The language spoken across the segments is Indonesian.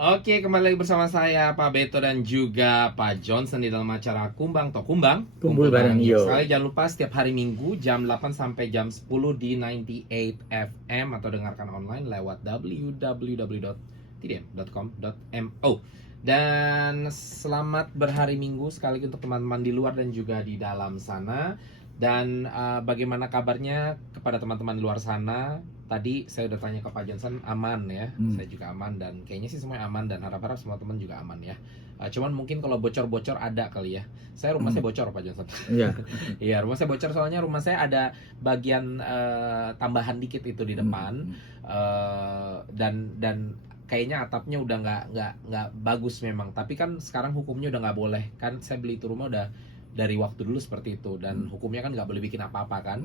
Oke, kembali lagi bersama saya Pak Beto dan juga Pak Johnson di dalam acara Kumbang Tok Kumbang. Kumpul bareng yo. Sekali jangan lupa setiap hari Minggu jam 8 sampai jam 10 di 98 FM atau dengarkan online lewat www.tdm.com.mo. Dan selamat berhari Minggu sekali lagi untuk teman-teman di luar dan juga di dalam sana. Dan bagaimana kabarnya kepada teman-teman di luar sana? Tadi saya udah tanya ke Pak Johnson, aman ya. Saya juga aman dan kayaknya sih semuanya aman dan harap-harap semua teman juga aman ya. Cuman mungkin kalau bocor-bocor ada kali ya. Saya rumah saya bocor Pak Johnson. Iya. Iya, rumah saya bocor soalnya rumah saya ada bagian tambahan dikit itu di depan. Dan kayaknya atapnya udah nggak bagus memang. Tapi kan sekarang hukumnya udah nggak boleh. Kan saya beli itu rumah udah dari waktu dulu seperti itu dan hukumnya kan nggak boleh bikin apa-apa kan.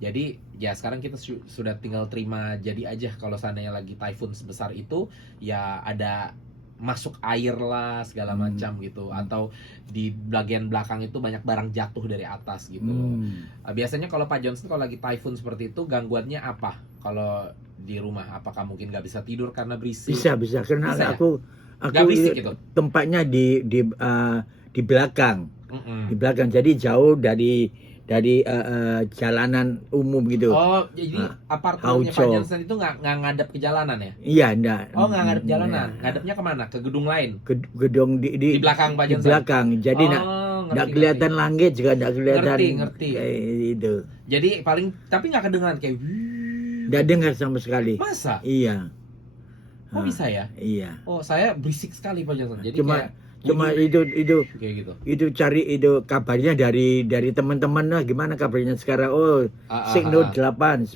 Jadi ya sekarang kita sudah tinggal terima jadi aja kalau seandainya lagi typhoon sebesar itu ya ada masuk air lah segala macam gitu atau di bagian belakang itu banyak barang jatuh dari atas gitu. Biasanya kalau Pak Johnson kalau lagi typhoon seperti itu gangguannya apa kalau di rumah? Apakah mungkin nggak bisa tidur karena berisik? Bisa karena Bisa ya? aku Nggak berisik gitu? tempatnya di belakang. Di belakang, jadi jauh dari jalanan umum gitu. Oh, jadi apartemennya Pak Hauco. Johnson itu nggak ngadep ke jalanan ya? Iya, enggak. Oh, nggak ngadep jalanan. Ngadepnya kemana? Ke gedung lain? Gedung Di belakang Pak di Johnson? belakang. Jadi Oh, enggak ngerti, kelihatan langit juga enggak kelihatan. Ngerti. Kayak itu. Jadi paling tapi nggak kedengaran kayak Enggak dengar sama sekali. Masa? Iya. Kok bisa ya? Iya. Oh, saya berisik sekali Pak Johnson. Jadi Cuma itu kayak gitu. Itu cari itu kabarnya dari teman-teman lah, gimana kabarnya sekarang. Oh, Signal 8 10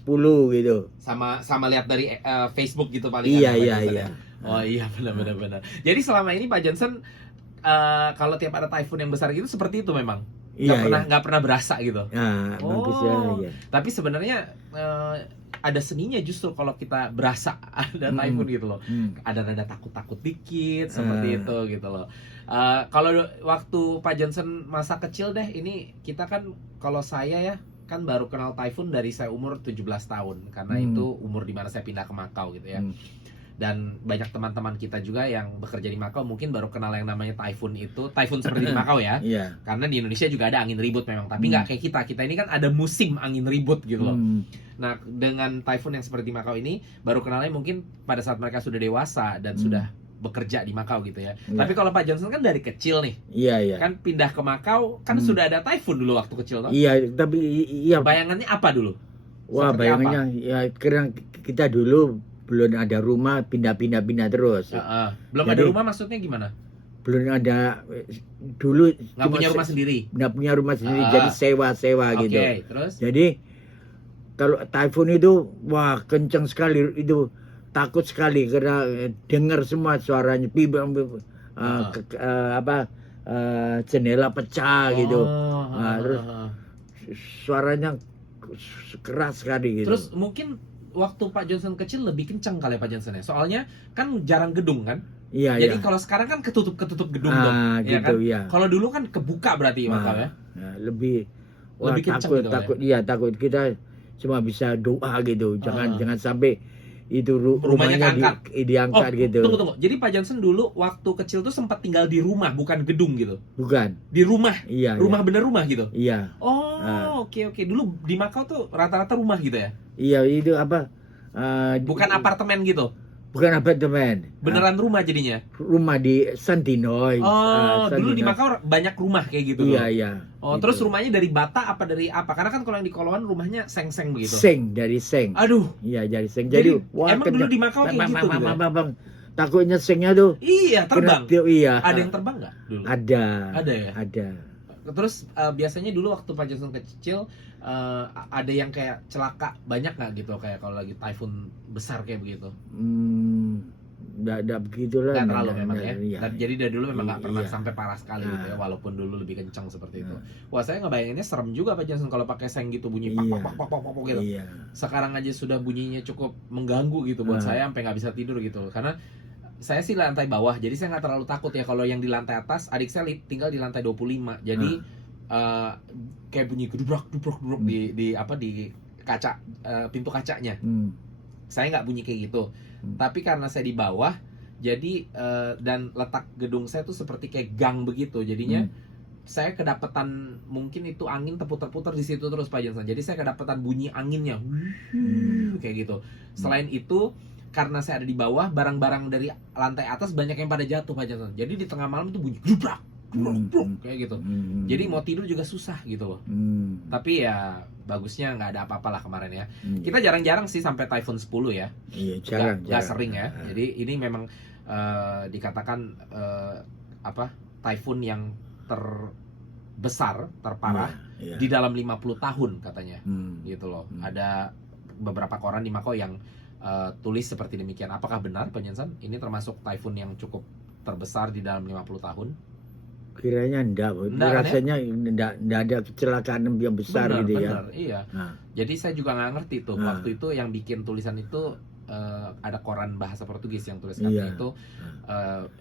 gitu. Sama lihat dari Facebook gitu paling Iya. ya? Oh iya, benar. Jadi selama ini Pak Johnson kalau tiap ada typhoon yang besar gitu seperti itu memang. Nggak pernah berasa gitu. Nah, bagus ya. Iya. Tapi sebenarnya ada seninya justru kalau kita berasa ada typhoon gitu loh. Ada nada takut-takut dikit seperti itu gitu loh. Kalau waktu Pak Johnson masa kecil deh, ini kita kan kalau saya ya kan baru kenal typhoon dari saya umur 17 tahun karena itu umur dimana saya pindah ke Makau gitu ya. Dan banyak teman-teman kita juga yang bekerja di Makau mungkin baru kenal yang namanya typhoon seperti di Makau ya. Karena di Indonesia juga ada angin ribut memang, tapi nggak kayak kita ini kan ada musim angin ribut gitu loh. Nah dengan typhoon yang seperti di Makau ini baru kenalnya mungkin pada saat mereka sudah dewasa dan sudah bekerja di Makau gitu ya. Tapi kalau Pak Johnson kan dari kecil nih. Iya. Kan pindah ke Makau kan sudah ada typhoon dulu waktu kecil toh? Iya, tapi iya. Bayangannya apa dulu? Wah, Seperti bayangannya apa? ya karena kita dulu belum ada rumah, pindah terus. Belum ada rumah maksudnya gimana? Belum ada dulu. Nggak punya rumah sendiri? Nggak punya rumah sendiri, jadi sewa gitu. Oke, terus? Jadi kalau typhoon itu wah kencang sekali, itu takut sekali karena dengar semua suaranya, jendela pecah gitu. Terus suaranya keras sekali gitu. Terus mungkin waktu Pak Johnson kecil lebih kencang kali Pak Johnson ya. Soalnya kan jarang gedung kan? Iya. Jadi kalau sekarang kan ketutup gedung dong. Gitu, kan? Iya. Kalau dulu kan kebuka berarti Makau ya. Lebih kencang gitu takut. Iya, takut. Kita cuma bisa doa gitu. Jangan sampai itu rumahnya diangkat gitu. Tunggu. Jadi Pak Johnson dulu waktu kecil tuh sempat tinggal di rumah, bukan gedung gitu. Bukan. Di rumah. Iya. Bener rumah gitu. Iya. Oh, oke. Dulu di Makau tuh rata-rata rumah gitu ya. Iya, itu apa? Bukan apartemen gitu. Bukan apartemen. Beneran rumah jadinya. Rumah di Santinoy. Dulu di Makau banyak rumah kayak gitu. Iya. Oh, gitu. Terus rumahnya dari bata apa dari apa? Karena kan kalau yang di Koloan rumahnya seng-seng begitu. Dari seng. Aduh. Iya, dari seng. Jadi emang dulu di Makau kayak gitu gitu. Bang. Takutnya sengnya tuh. Iya, terbang. Iya. Ada yang terbang nggak dulu? Ada ya? Ada. Terus biasanya dulu waktu Pak Johnson kecil ada yang kayak celaka banyak nggak gitu kayak kalau lagi typhoon besar kayak begitu? Nggak begitulah. Nggak terlalu memang ya. Iya. Jadi dari dulu memang nggak pernah sampai parah sekali gitu ya, walaupun dulu lebih kencang seperti itu. Wah, saya ngebayanginnya serem juga Pak Johnson kalau pakai seng gitu bunyi pak gitu. Iya. Sekarang aja sudah bunyinya cukup mengganggu gitu buat saya sampai nggak bisa tidur gitu. Karena saya sih lantai bawah, jadi saya nggak terlalu takut ya. Kalau yang di lantai atas, adik saya tinggal di lantai 25. Jadi kayak bunyi gedubrak di kaca, pintu kacanya. Saya nggak bunyi kayak gitu. Tapi karena saya di bawah, Jadi dan letak gedung saya tuh seperti kayak gang begitu. Jadinya saya kedapatan, mungkin itu angin terputar-putar di situ terus Pak Johnson. Jadi saya kedapatan bunyi anginnya kayak gitu. Selain itu, karena saya ada di bawah, barang-barang dari lantai atas banyak yang pada jatuh Pak Johnson. Jadi di tengah malam itu bunyi jubrak kayak gitu. Jadi mau tidur juga susah gitu loh. Tapi ya bagusnya nggak ada apa-apa lah kemarin ya. Kita jarang-jarang sih sampai Typhoon 10 ya. Iya, jarang. Nggak sering ya. Jadi ini memang dikatakan typhoon yang terbesar, terparah di dalam 50 tahun katanya. Gitu loh. Ada beberapa koran di Macau yang tulis seperti demikian. Apakah benar Pak Jensen? Ini termasuk typhoon yang cukup terbesar di dalam 50 tahun? Kiranya enggak, rasanya enggak ada kecelakaan yang besar bener, gitu ya. Bener, iya. Jadi saya juga nggak ngerti tuh waktu itu yang bikin tulisan itu ada koran bahasa Portugis yang tulis katanya itu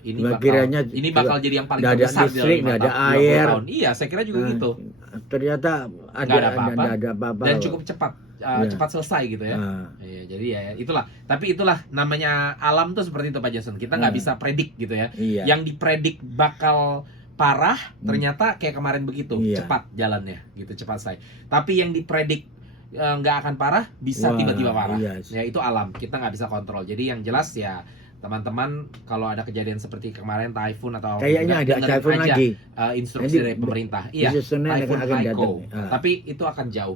ini bakal jadi yang paling terbesar di dalam 50 tahun. Iya, saya kira juga gitu. Ternyata ada apa-apa. Dan cukup cepat selesai gitu ya. Iya, jadi ya itulah. Tapi itulah namanya alam tuh seperti itu Pak Jason. Kita nggak bisa predik gitu ya. Yang dipredik bakal parah ternyata kayak kemarin begitu, cepat jalannya gitu, cepat selesai. Tapi yang dipredik nggak akan parah bisa tiba-tiba parah. Ya itu alam, kita nggak bisa kontrol. Jadi yang jelas ya teman-teman, kalau ada kejadian seperti kemarin typhoon atau kayaknya ada typhoon lagi, instruksi dari pemerintah. Iya, typhoon Haiko. Tapi itu akan jauh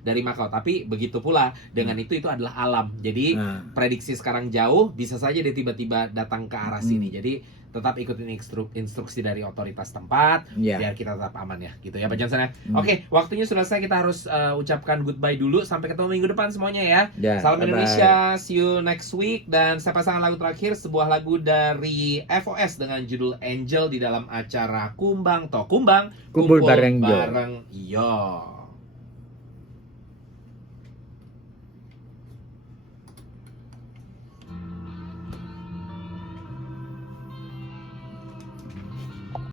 dari Macau. Tapi begitu pula dengan itu adalah alam. Jadi prediksi sekarang jauh, bisa saja dia tiba-tiba datang ke arah sini. Jadi tetap ikutin instruksi dari otoritas tempat biar kita tetap aman ya, gitu ya Pak Johnson ya. Oke, waktunya selesai, kita harus ucapkan goodbye dulu. Sampai ketemu minggu depan semuanya ya. Salam Indonesia, see you next week. Dan saya pasangkan lagu terakhir, sebuah lagu dari FOS dengan judul Angel di dalam acara Kumbang Kumpul bareng Yo.